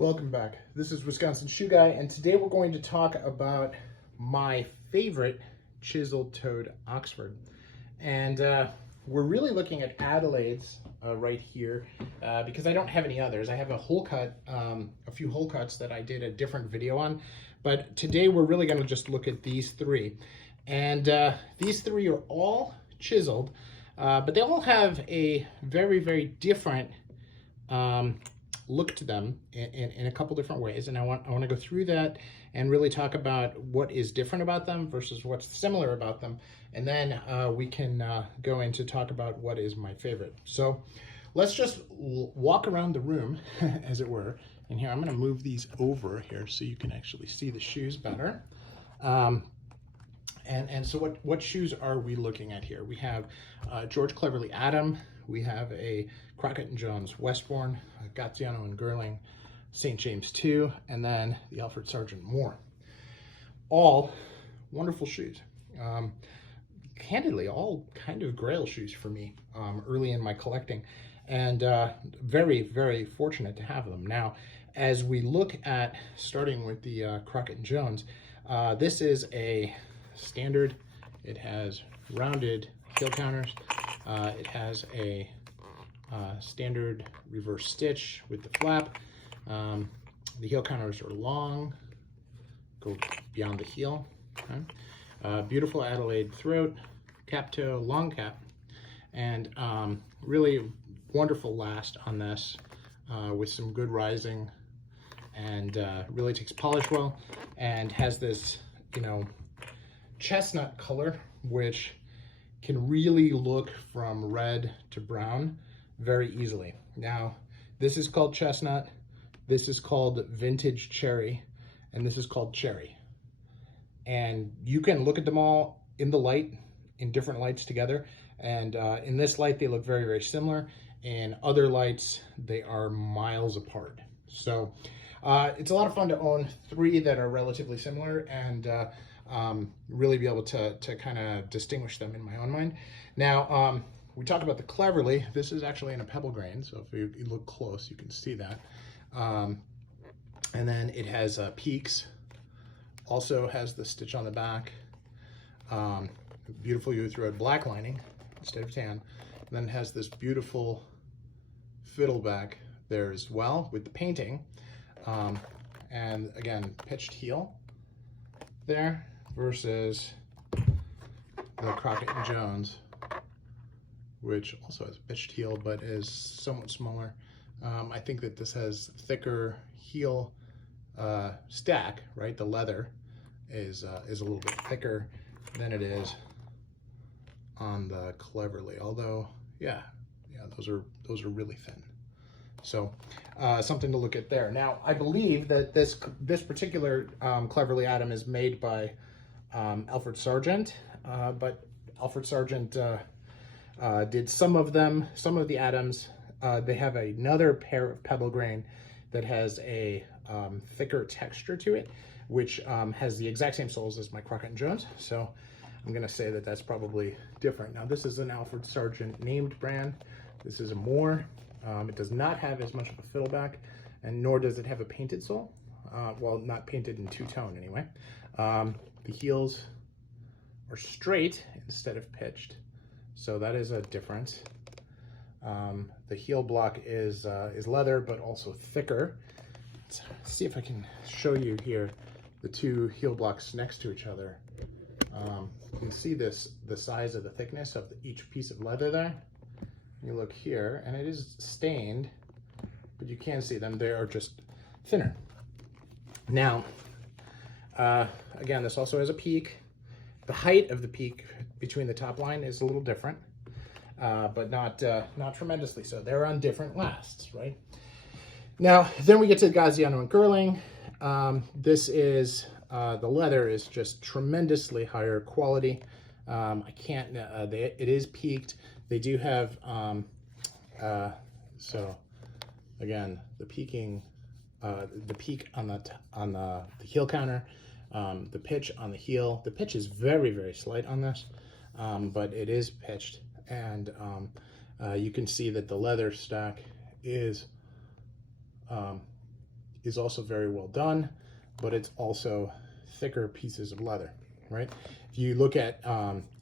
Welcome back. This is Wisconsin Shoe Guy, and today we're going to talk about my favorite chisel-toed Oxford. And we're really looking at Adelaide's right here because I don't have any others. I have a Wholecut, a few Wholecuts that I did a different video on, but today we're really going to just look at these three. And these three are all chiseled, but they all have a very, very different look to them in a couple different ways, and I want to go through that and really talk about what is different about them versus what's similar about them, and then we can go into talk about what is my favorite. So let's just walk around the room, as it were. And here I'm going to move these over here so you can actually see the shoes better. And so what shoes are we looking at here? We have George Cleverly Adam. We have a Crockett & Jones Westbourne, Gaziano and Girling, St. James II, and then the Alfred Sargent Moore. All wonderful shoes. Candidly, all kind of grail shoes for me early in my collecting, and very, very fortunate to have them. Now, as we look at starting with the Crockett & Jones, this is a standard. It has rounded heel counters. It has a standard reverse stitch with the flap. The heel counters are long, go beyond the heel. Okay. Beautiful Adelaide throat, cap toe, long cap, and really wonderful last on this with some good rising, and really takes polish well, and has this, you know, chestnut color, which can really look from red to brown very easily. Now, this is called chestnut, this is called vintage cherry, and this is called cherry. And you can look at them all in the light, in different lights together, and in this light they look very, very similar. In other lights they are miles apart. So it's a lot of fun to own three that are relatively similar and really be able to kind of distinguish them in my own mind. Now, we talked about the Cleverly. This is actually in a pebble grain, so if you look close, you can see that. And then it has peaks, also has the stitch on the back, beautiful youth road black lining instead of tan. And then it has this beautiful fiddle back there as well with the painting. And again, pitched heel there versus the Crockett & Jones, which also has a pitched heel but is somewhat smaller. I think that this has thicker heel stack, right? The leather is a little bit thicker than it is on the Cleverly, although yeah, those are really thin. So something to look at there. Now, I believe that this particular Cleverly Adam is made by Alfred Sargent, but Alfred Sargent did some of them, some of the Adams. They have another pair of pebble grain that has a thicker texture to it, which has the exact same soles as my Crockett & Jones. So I'm going to say that that's probably different. Now, this is an Alfred Sargent named brand. This is a Moore. It does not have as much of a fiddleback, and nor does it have a painted sole. Well, not painted in two-tone anyway. The heels are straight instead of pitched, so that is a difference. The heel block is leather, but also thicker. Let's see if I can show you here the two heel blocks next to each other. You can see the size of the thickness of each piece of leather there. You look here, and it is stained, but you can see them. They are just thinner. Now, again, this also has a peak. The height of the peak between the top line is a little different, but not tremendously so. They're on different lasts, right? Now, then we get to Gaziano and Girling. This is, the leather is just tremendously higher quality. I can't, it is peaked. They do have, so again, the peaking, the peak on the heel counter, the pitch on the heel. The pitch is very, very slight on this, but it is pitched, and you can see that the leather stack is is also very well done, but it's also thicker pieces of leather, right? If you look at,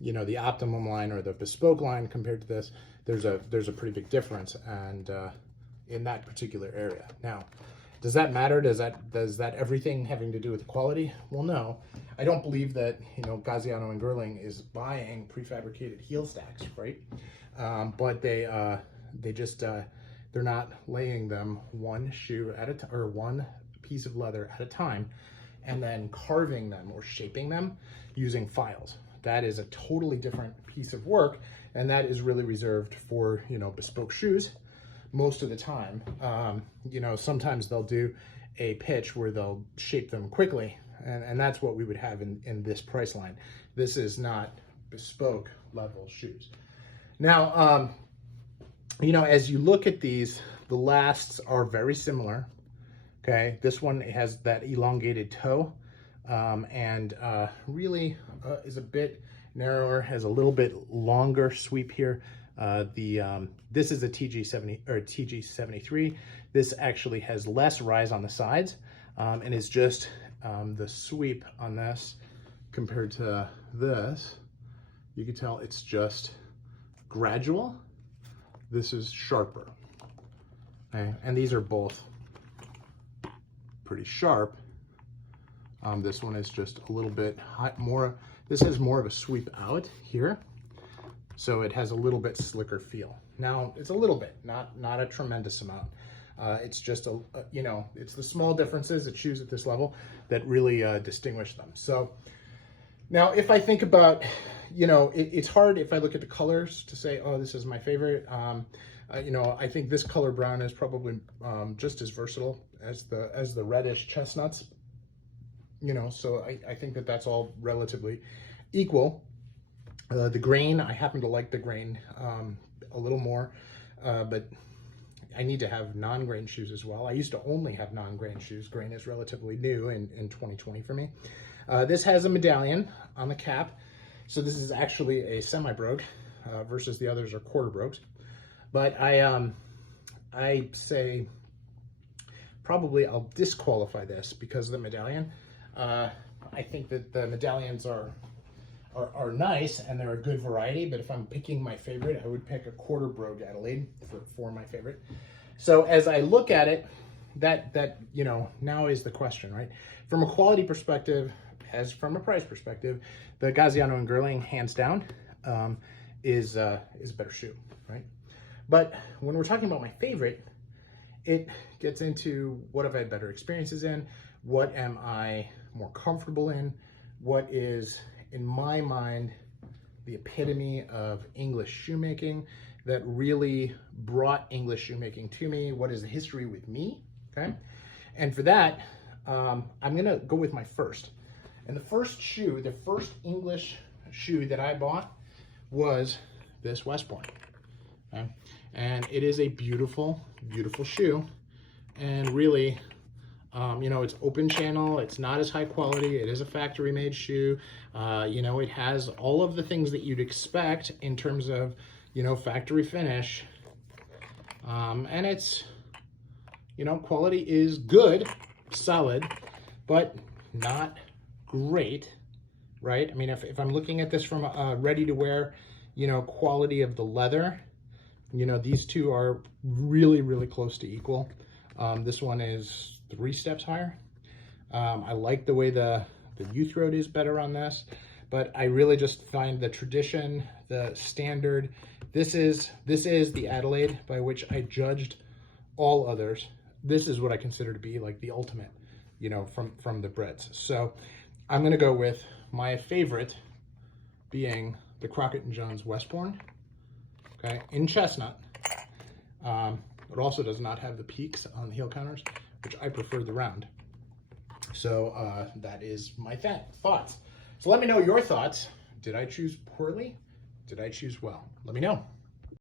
you know, the Optimum line or the Bespoke line compared to this, there's a pretty big difference, and in that particular area. Now, does that matter? Does that everything having to do with quality? Well, no. I don't believe that, you know, Gaziano and Girling is buying prefabricated heel stacks, right? But they just they're not laying them one shoe at a time, or one piece of leather at a time, and then carving them or shaping them using files. That is a totally different piece of work, and that is really reserved for, you know, bespoke shoes most of the time. You know, sometimes they'll do a pitch where they'll shape them quickly, and that's what we would have in this price line. This is not bespoke level shoes. Now, you know, as you look at these, the lasts are very similar. Okay, this one has that elongated toe, and really is a bit narrower, has a little bit longer sweep here. This is a TG70 or TG73. This actually has less rise on the sides, and is just the sweep on this compared to this. You can tell it's just gradual. This is sharper. Okay, and these are both pretty sharp. This one is just a little bit more. This has more of a sweep out here, so it has a little bit slicker feel. Now, it's a little bit, not a tremendous amount. It's just you know, it's the small differences at shoes at this level that really distinguish them. So now, if I think about, you know, it's hard if I look at the colors to say, oh, this is my favorite. You know, I think this color brown is probably just as versatile as the reddish chestnuts. You know, so I think that that's all relatively equal. The grain, I happen to like the grain a little more, but I need to have non-grain shoes as well. I used to only have non-grain shoes. Grain is relatively new in 2020 for me. This has a medallion on the cap, so this is actually a semi-brogue versus the others are quarter brogues. But I say probably I'll disqualify this because of the medallion. I think that the medallions are nice and they're a good variety, but if I'm picking my favorite, I would pick a quarter brogue Adelaide for my favorite. So as I look at it, that you know, now is the question, right? From a quality perspective, as from a price perspective, the Gaziano and Girling, hands down, is a better shoe, right? But when we're talking about my favorite, it gets into what have I had better experiences in, what am I more comfortable in, what is, in my mind, the epitome of English shoemaking that really brought English shoemaking to me, what is the history with me, okay? And for that, I'm gonna go with my first. And the first shoe, the first English shoe that I bought was this Westbourne, okay? And it is a beautiful, beautiful shoe. And really, you know, it's open channel, it's not as high quality, it is a factory made shoe. You know, it has all of the things that you'd expect in terms of, you know, factory finish. And it's, you know, quality is good, solid, but not great, right? I mean, if I'm looking at this from a ready to wear, you know, quality of the leather, you know, these two are really, really close to equal. This one is 3 steps higher. I like the way the youth road is better on this, but I really just find the tradition, the standard. This is the Adelaide by which I judged all others. This is what I consider to be like the ultimate, you know, from the Brits. So I'm gonna go with my favorite being the Crockett & Jones Westbourne, okay, in chestnut. It also does not have the peaks on the heel counters, which I prefer the round. So that is my thoughts. So let me know your thoughts. Did I choose poorly? Did I choose well? Let me know.